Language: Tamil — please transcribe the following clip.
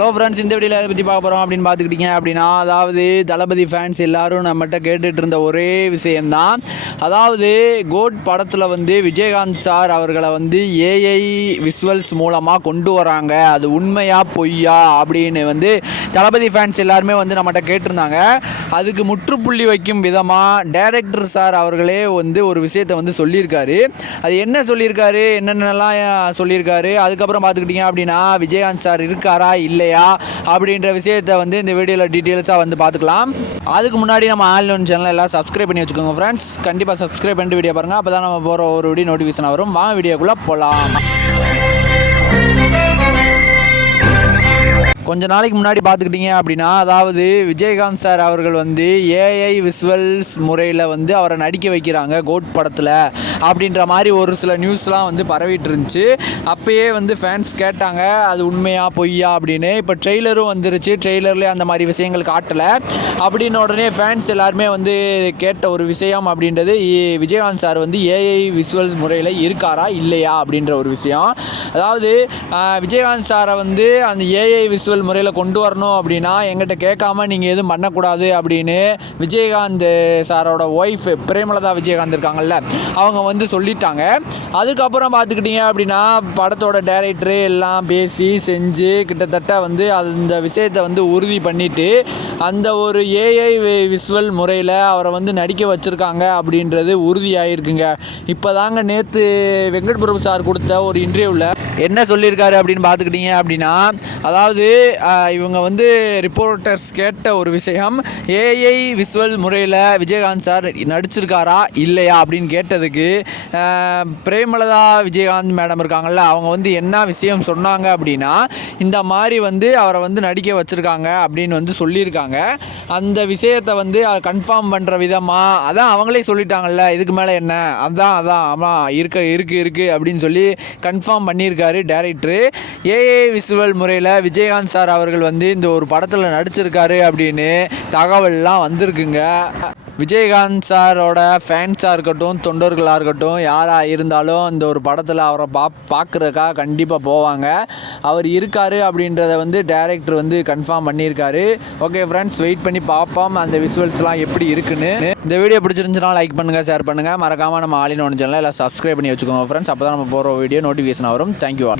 ஹலோ ஃப்ரெண்ட்ஸ் இந்த வீடியோவில் எதை பற்றி பார்க்க போகிறோம் அப்படின்னு பார்த்துக்கிட்டீங்க அப்படின்னா அதாவது தளபதி ஃபேன்ஸ் எல்லாரும் நம்மகிட்ட கேட்டுட்டு இருந்த ஒரே விஷயம்தான். அதாவது கோட் படத்தில் வந்து விஜயகாந்த் சார் அவர்களை வந்து ஏஐ விஷுவல்ஸ் மூலமாக கொண்டு வராங்க. அது உண்மையா பொய்யா அப்படின்னு வந்து தளபதி ஃபேன்ஸ் எல்லாருமே வந்து நம்மகிட்ட கேட்டிருந்தாங்க. அதுக்கு முற்றுப்புள்ளி வைக்கும் விதமாக டைரக்டர் சார் அவர்களே வந்து ஒரு விஷயத்தை வந்து சொல்லியிருக்காரு. அது என்ன சொல்லியிருக்காரு? என்னென்னலாம் சொல்லியிருக்காரு? அதுக்கப்புறம் பார்த்துக்கிட்டிங்க அப்படின்னா விஜயகாந்த் சார் இருக்காரா? இல்லை இல்லையா? அப்படின்ற விஷயத்தை வந்து இந்த வீடியோவில் டீட்டெயில்ஸாக வந்து பார்த்துக்கலாம். அதுக்கு முன்னாடி நம்ம ஆன்லைன் சேனல் எல்லாம் சப்ஸ்கிரைப் பண்ணி வச்சுக்கோங்க ஃப்ரெண்ட்ஸ் கண்டிப்பாக சப்ஸ்கிரைப் பண்ணிட்டு வீடியோ பாருங்கள் அப்போ தான் நம்ம போகிற ஒரு வீடியோ நோட்டிஃபிகேஷன் வரும். வாங்க வீடியோக்குள்ளே போகலாம் கொஞ்ச நாளைக்கு முன்னாடி பார்த்துக்கிட்டிங்க அப்படின்னா அதாவது விஜயகாந்த் சார் அவர்கள் வந்து ஏஐ விசுவல்ஸ் முறையில் வந்து அவரை நடிக்க வைக்கிறாங்க கோட் படத்தில் அப்படின்ற மாதிரி ஒரு சில நியூஸ்லாம் வந்து பரவிட்டு இருந்துச்சு அப்பயே வந்து ஃபேன்ஸ் கேட்டாங்க அது உண்மையா பொய்யா? அப்படின்னு. இப்போ ட்ரெய்லரும் வந்துருச்சு. ட்ரெய்லர்லேயே அந்த மாதிரி விஷயங்கள் காட்டலை. அப்படின்னு உடனே ஃபேன்ஸ் எல்லாருமே வந்து கேட்ட ஒரு விஷயம் அப்படின்றது இ- விஜயகாந்த் சார் வந்து ஏஐ விசுவல்ஸ் முறையில் இருக்காரா இல்லையா? அப்படின்ற ஒரு விஷயம். அதாவது விஜயகாந்த் சாரை வந்து அந்த ஏஐ விசுவல் முறையில் கொண்டு வரணும் அப்படின்னா எங்கிட்ட கேட்காம நீங்கள் எதுவும் பண்ணக்கூடாது அப்படின்னு விஜயகாந்த் சாரோட ஒய்ஃப் பிரேமலதா விஜயகாந்த் இருக்காங்கல்ல அவங்க வந்து சொல்லிட்டாங்க. அதுக்கப்புறம் பார்த்துக்கிட்டிங்க அப்படின்னா படத்தோட டைரக்டரு எல்லாம் பேசி செஞ்சு கிட்டத்தட்ட வந்து அந்த விஷயத்தை வந்து உறுதி பண்ணிவிட்டு அந்த ஒரு ஏஐ விசுவல் முறையில் அவரை வந்து நடிக்க வச்சுருக்காங்க அப்படின்றது உறுதியாகிருக்குங்க இப்போ தாங்க நேற்று வெங்கட் பிரபு சார் கொடுத்த ஒரு இன்டர்வியூவில் என்ன சொல்லியிருக்காரு அப்படின்னு பார்த்துக்கிட்டிங்க அப்படின்னா அதாவது இவங்க வந்து ரிப்போர்ட்டர்ஸ் கேட்ட ஒரு விஷயம் ஏஐ விஷுவல் முறையில் விஜயகாந்த் சார் நடிச்சிருக்காரா இல்லையா அப்படின்னு கேட்டதுக்கு பிரேமலதா விஜயகாந்த் மேடம் இருக்காங்கல்ல அவங்க வந்து என்ன விஷயம் சொன்னாங்க அப்படின்னா இந்த மாதிரி வந்து அவரை வந்து நடிக்க வச்சுருக்காங்க அப்படின்னு வந்து சொல்லியிருக்காங்க. அந்த விஷயத்தை வந்து கன்ஃபார்ம் பண்ணுற விதமாக அதான் அவங்களே சொல்லிட்டாங்கல்ல இதுக்கு மேலே என்ன? அதான் அதான் ஆமாம் இருக்க இருக்குது இருக்குது அப்படின்னு சொல்லி கன்ஃபார்ம் பண்ணி பண்ணியிருக்காரு டேரக்டரு ஏஏ விசுவல் முறையில் விஜயகாந்த் சார் அவர்கள் வந்து இந்த ஒரு படத்தில் நடிச்சிருக்காரு அப்படின்னு தகவல்லாம் வந்திருக்குங்க. விஜயகாந்த் சாரோட ஃபேன்ஸாக இருக்கட்டும் தொண்டர்களாக இருக்கட்டும் யாராக இருந்தாலும் இந்த ஒரு படத்தில் அவரை பா பார்க்குறதுக்காக கண்டிப்பாக போவாங்க. அவர் இருக்கார் அப்படின்றத வந்து டேரக்டர் வந்து கன்ஃபார்ம் பண்ணியிருக்காரு. ஓகே ஃப்ரெண்ட்ஸ் வெயிட் பண்ணி பார்ப்போம் அந்த விசுவல்ஸ்லாம் எப்படி இருக்குன்னு. இந்த வீடியோ பிடிச்சிருந்துச்சுன்னா லைக் பண்ணுங்கள் ஷேர் பண்ணுங்கள் மறக்காமல் நம்ம ஆலின் ஒன்று சேனல் எல்லாம் சப்ஸ்கிரைப் பண்ணி வச்சுக்கோங்க ஃப்ரெண்ட்ஸ் அப்போ தான் நம்ம போகிற வீடியோ நோட்டிஃபிகேஷன் வரும். தேங்க்யூ